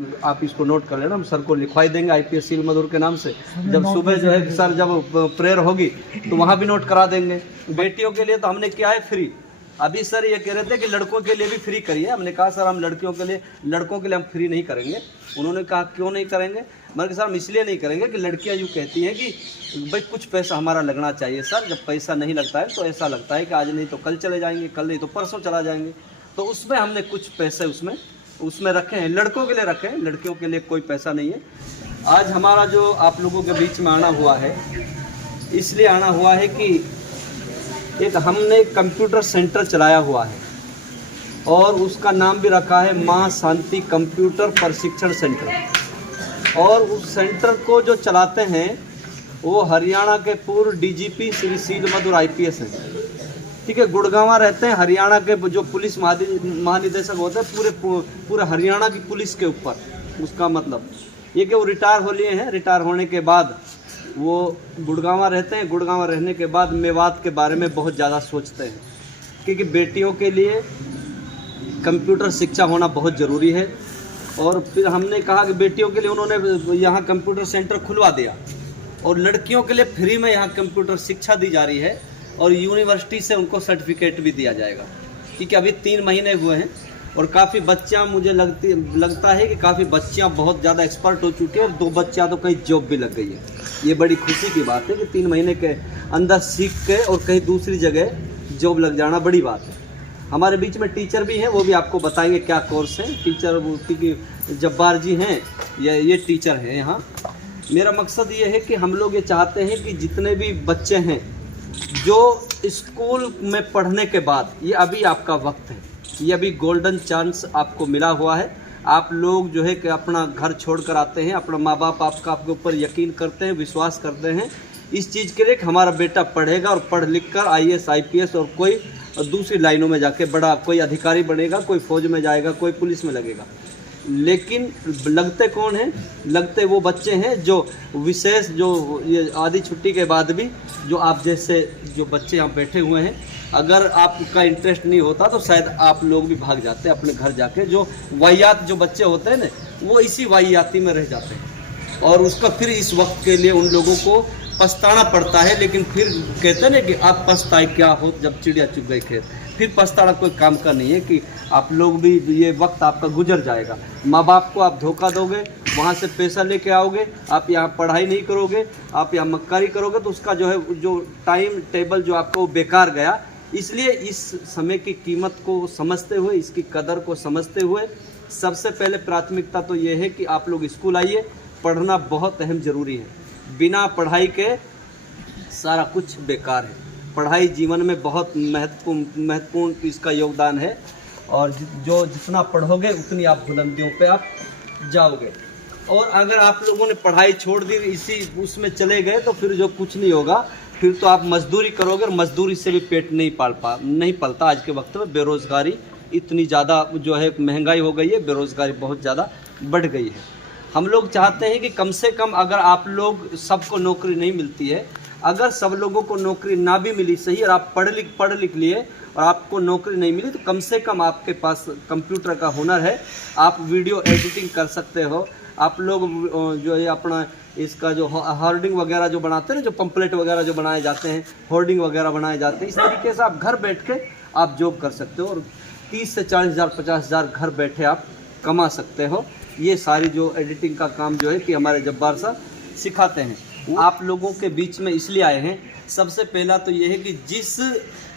आप इसको नोट कर लेना, हम सर को लिखवाई देंगे आईपीएस सील मधुर के नाम से। जब सुबह जो है सर जब प्रेयर होगी तो वहाँ भी नोट करा देंगे। बेटियों के लिए तो हमने किया है फ्री। अभी सर ये कह रहे थे कि लड़कों के लिए भी फ्री करिए। हमने कहा सर हम लड़कों के लिए हम फ्री नहीं करेंगे। उन्होंने कहा क्यों नहीं करेंगे? मैंने कहा सर हम इसलिए नहीं करेंगे कि लड़कियां यूँ कहती हैं कि भाई कुछ पैसा हमारा लगना चाहिए सर। जब पैसा नहीं लगता है तो ऐसा लगता है कि आज नहीं तो कल चले जाएंगे, कल नहीं तो परसों चला जाएंगे। तो उसमें हमने कुछ पैसे उसमें रखे हैं, लड़कों के लिए रखे हैं, लड़कियों के लिए कोई पैसा नहीं है। आज हमारा जो आप लोगों के बीच में आना हुआ है, इसलिए आना हुआ है कि एक हमने कंप्यूटर सेंटर चलाया हुआ है और उसका नाम भी रखा है माँ शांति कंप्यूटर प्रशिक्षण सेंटर। और उस सेंटर को जो चलाते हैं वो हरियाणा के पूर्व डीजीपी श्री सील मधुर आईपीएस हैं। ठीक है, गुड़गांव रहते हैं। हरियाणा के जो पुलिस महानिदेशक होते हैं पूरे हरियाणा की पुलिस के ऊपर। उसका मतलब ये कि वो रिटायर हो लिए हैं। रिटायर होने के बाद वो गुड़गांव रहते हैं। गुड़गांव रहने के बाद मेवात के बारे में बहुत ज़्यादा सोचते हैं, क्योंकि बेटियों के लिए कंप्यूटर शिक्षा होना बहुत ज़रूरी है। और फिर हमने कहा कि बेटियों के लिए उन्होंने यहाँ कंप्यूटर सेंटर खुलवा दिया और लड़कियों के लिए फ्री में यहाँ कंप्यूटर शिक्षा दी जा रही है और यूनिवर्सिटी से उनको सर्टिफिकेट भी दिया जाएगा। क्योंकि अभी 3 महीने हुए हैं और काफ़ी बच्चियाँ मुझे लगता है कि काफ़ी बच्चियाँ बहुत ज़्यादा एक्सपर्ट हो चुकी हैं और 2 बच्चियाँ तो कहीं जॉब भी लग गई है। ये बड़ी खुशी की बात है कि 3 महीने के अंदर सीख के और कहीं दूसरी जगह जॉब लग जाना बड़ी बात है। हमारे बीच में टीचर भी हैं, वो भी आपको बताएंगे क्या कोर्स है। टीचर क्योंकि जब्बार जी हैं, ये टीचर हैं यहाँ। मेरा मकसद ये है कि हम लोग ये चाहते हैं कि जितने भी बच्चे हैं जो स्कूल में पढ़ने के बाद, ये अभी आपका वक्त है, ये अभी गोल्डन चांस आपको मिला हुआ है। आप लोग जो है कि अपना घर छोड़ कर आते हैं, अपना माँ बाप आपके ऊपर यकीन करते हैं, विश्वास करते हैं इस चीज़ के लिए कि हमारा बेटा पढ़ेगा और पढ़ लिख कर आईएएस आईपीएस और कोई दूसरी लाइनों में जाके बड़ा कोई अधिकारी बनेगा, कोई फौज में जाएगा, कोई पुलिस में लगेगा। लेकिन लगते कौन हैं? लगते वो बच्चे हैं जो विशेष, जो ये आधी छुट्टी के बाद भी जो आप जैसे जो बच्चे यहाँ बैठे हुए हैं, अगर आपका इंटरेस्ट नहीं होता तो शायद आप लोग भी भाग जाते हैं अपने घर जाके। जो वाहियात जो बच्चे होते हैं ना, वो इसी वाहियाती में रह जाते हैं और उसका फिर इस वक्त के लिए उन लोगों को पछताना पड़ता है। लेकिन फिर कहते हैं ना कि आप पछताए क्या हो जब चिड़िया चुग गई खेत। फिर पछताना कोई काम का नहीं है कि आप लोग भी, ये वक्त आपका गुजर जाएगा। माँ बाप को आप धोखा दोगे, वहाँ से पैसा लेके आओगे, आप यहाँ पढ़ाई नहीं करोगे, आप यहाँ मक्कारी करोगे तो उसका जो है जो टाइम टेबल जो आपका वो बेकार गया। इसलिए इस समय की कीमत को समझते हुए, इसकी कदर को समझते हुए सबसे पहले प्राथमिकता तो ये है कि आप लोग स्कूल आइए। पढ़ना बहुत अहम ज़रूरी है। बिना पढ़ाई के सारा कुछ बेकार है। पढ़ाई जीवन में बहुत महत्वपूर्ण इसका योगदान है और जो जितना पढ़ोगे उतनी आप बुलंदियों पे आप जाओगे। और अगर आप लोगों ने पढ़ाई छोड़ दी, इसी उसमें चले गए तो फिर जो कुछ नहीं होगा, फिर तो आप मजदूरी करोगे और मजदूरी से भी पेट नहीं पलता। आज के वक्त में बेरोज़गारी इतनी ज़्यादा जो है, महंगाई हो गई है, बेरोज़गारी बहुत ज़्यादा बढ़ गई है। हम लोग चाहते हैं कि कम से कम अगर आप लोग सबको नौकरी नहीं मिलती है, अगर सब लोगों को नौकरी ना भी मिली सही और आप पढ़ लिख लिए और आपको नौकरी नहीं मिली, तो कम से कम आपके पास कंप्यूटर का हुनर है, आप वीडियो एडिटिंग कर सकते हो। आप लोग जो है अपना इसका जो होर्डिंग वगैरह जो बनाते हैं, जो पंपलेट वगैरह जो बनाए जाते हैं, होर्डिंग वगैरह बनाए जाते हैं, इस तरीके से आप घर बैठ के आप जॉब कर सकते हो और 30 से 40 हज़ार 50 हज़ार घर बैठे आप कमा सकते हो। ये सारी जो एडिटिंग का काम जो है कि हमारे जब्बार साहब सिखाते हैं। आप लोगों के बीच में इसलिए आए हैं, सबसे पहला तो ये है कि जिस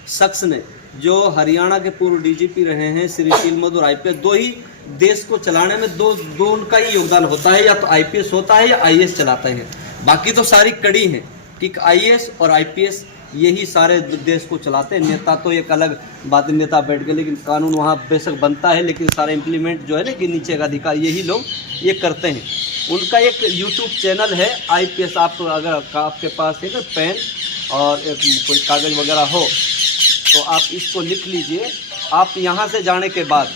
शख्स ने, जो हरियाणा के पूर्व डीजीपी रहे हैं श्री सील मधुर आईपीएस, 2 ही देश को चलाने में दो उनका ही योगदान होता है, या तो आईपीएस होता है या आईएएस चलाते हैं। बाकी तो सारी कड़ी है कि आईएएस और आईपीएस यही सारे देश को चलाते हैं। नेता तो एक अलग बात, नेता बैठ गए, लेकिन कानून वहाँ बेशक बनता है, लेकिन सारा इम्प्लीमेंट जो है ना कि नीचे का अधिकार यही लोग ये करते हैं। उनका एक यूट्यूब चैनल है आईपीएस। आप अगर आपके पास है ना पेन और एक कोई कागज़ वगैरह हो तो आप इसको लिख लीजिए। आप यहाँ से जाने के बाद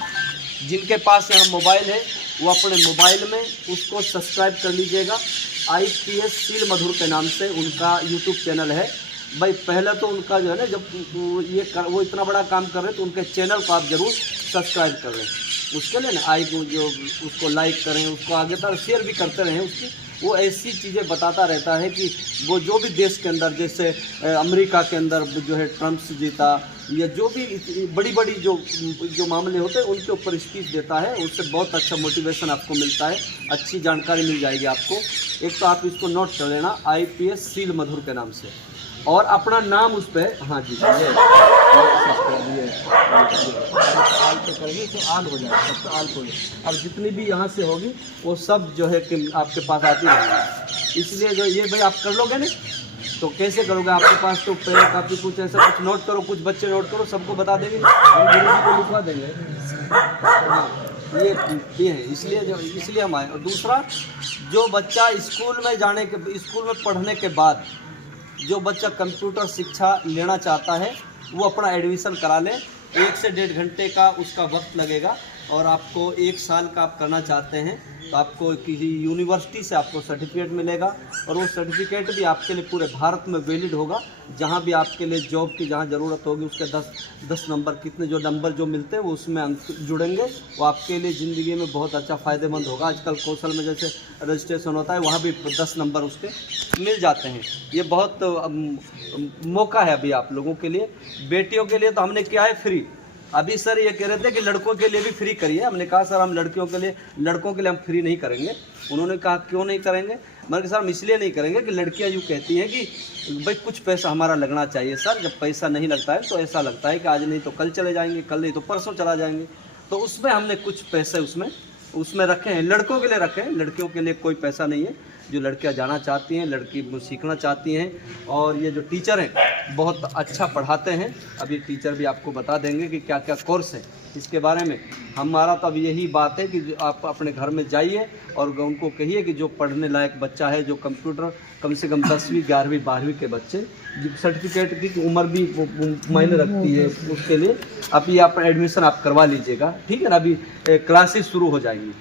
जिनके पास यहाँ मोबाइल है वो अपने मोबाइल में उसको सब्सक्राइब कर लीजिएगा। आईपीएस सील मधुर के नाम से उनका यूट्यूब चैनल है। भाई पहले तो उनका जो है ना, जब वो इतना बड़ा काम कर रहे हैं तो उनके चैनल को आप ज़रूर सब्सक्राइब कर लें। उसके लिए ना जो उसको लाइक करें, उसको आगे तक शेयर भी करते रहें उसकी। वो ऐसी चीज़ें बताता रहता है कि वो जो भी देश के अंदर, जैसे अमेरिका के अंदर जो है ट्रम्प जीता, या जो भी बड़ी बड़ी जो मामले होते हैं उनके ऊपर स्पीच देता है। उससे बहुत अच्छा मोटिवेशन आपको मिलता है, अच्छी जानकारी मिल जाएगी आपको। एक तो आप इसको नोट कर लेना, IPS सील मधुर के नाम से, और अपना नाम उस पर, हाँ जी ये आल पे करेंगे तो आल हो जाएगा, सबसे आल हो जाएगा। अब जितनी भी यहाँ से होगी वो सब जो है कि आपके पास आती रहेगी। इसलिए जो ये भाई आप कर लोगे ना, तो कैसे करोगे? आपके पास तो पेन कापी कुछ ऐसा कुछ नोट करो, कुछ बच्चे नोट करो, सबको बता देंगे, हम गुरुजी को लिखवा देंगे। ये है, इसलिए हम आए। और दूसरा, जो बच्चा स्कूल में पढ़ने के बाद जो बच्चा कंप्यूटर शिक्षा लेना चाहता है वो अपना एडमिशन करा ले। 1 से 1.5 घंटे का उसका वक्त लगेगा, और आपको 1 साल का आप करना चाहते हैं तो आपको किसी यूनिवर्सिटी से आपको सर्टिफिकेट मिलेगा, और वो सर्टिफिकेट भी आपके लिए पूरे भारत में वैलिड होगा। जहाँ भी आपके लिए जॉब की जहाँ ज़रूरत होगी उसके 10 नंबर, कितने जो नंबर जो मिलते हैं वो उसमें अंक जुड़ेंगे। वो आपके लिए ज़िंदगी में बहुत अच्छा फ़ायदेमंद होगा। आजकल कौशल में जैसे रजिस्ट्रेशन होता है, वहाँ भी 10 नंबर उसके मिल जाते हैं। ये बहुत मौका है अभी आप लोगों के लिए। बेटियों के लिए तो हमने किया है फ्री। अभी सर ये कह रहे थे कि लड़कों के लिए भी फ्री करिए। हमने कहा सर हम लड़कों के लिए हम फ्री नहीं करेंगे। उन्होंने कहा क्यों नहीं करेंगे? मैंने कहा सर हम इसलिए नहीं करेंगे कि लड़कियां यूँ कहती हैं कि भाई कुछ पैसा हमारा लगना चाहिए सर। जब पैसा नहीं लगता है तो ऐसा लगता है कि आज नहीं तो कल चले जाएंगे, कल नहीं तो परसों चला जाएंगे। तो उसमें हमने कुछ पैसे उसमें रखे हैं, लड़कों के लिए रखे हैं। लड़कियों के लिए कोई पैसा नहीं है। जो लड़कियां जाना चाहती हैं, लड़की सीखना चाहती हैं, और ये जो टीचर हैं बहुत अच्छा पढ़ाते हैं। अभी टीचर भी आपको बता देंगे कि क्या क्या कोर्स है इसके बारे में। हमारा तो अब यही बात है कि आप अपने घर में जाइए और उनको कहिए कि जो पढ़ने लायक बच्चा है, जो कंप्यूटर कम से कम 10वीं 11वीं 12वीं के बच्चे, सर्टिफिकेट की उम्र भी मायने रखती है उसके लिए, अभी आप एडमिशन आप करवा लीजिएगा, ठीक है ना। अभी क्लासेस शुरू हो जाएंगी।